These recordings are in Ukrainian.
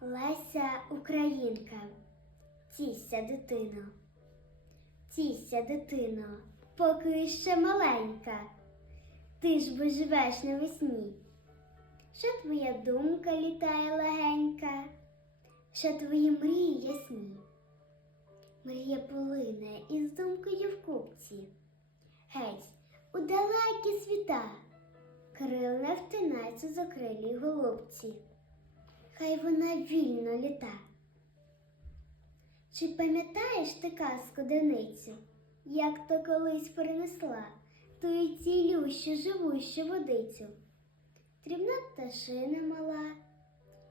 Леся Українка, тісся дитино, тісся дитино, поки ще маленька, ти ж бо живеш навесні. Що твоя думка літає легенька, що твої мрії ясні. Мрія полине із думкою в купці. Геть, у далекі світа, крил не втинаються з окрилій голубці. Хай вона вільно літа. Чи пам'ятаєш ти казку Деницю, як то колись принесла ту і цілющу живущу водицю? Дрібна пташина мала,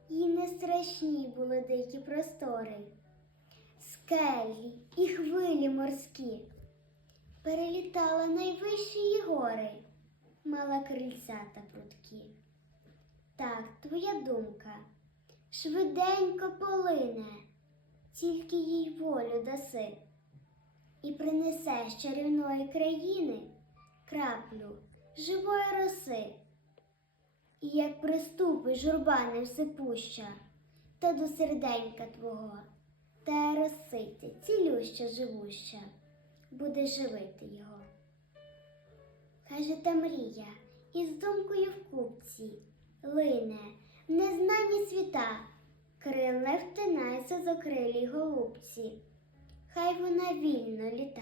їй не страшні були дикі простори, скелі і хвилі морські, перелітала найвищі її гори, мала крильця та прудкі. Так, твоя думка швиденько полине, тільки їй волю даси, і принесе з чарівної країни краплю живої роси. І як приступиш журба невсипуща, та до серденька твого, та розситься цілюща живуща, буде живити його. Каже та мрія, із думкою в купці лине незнані світа, крил втинайся за з окрилій голубці, хай вона вільно літа.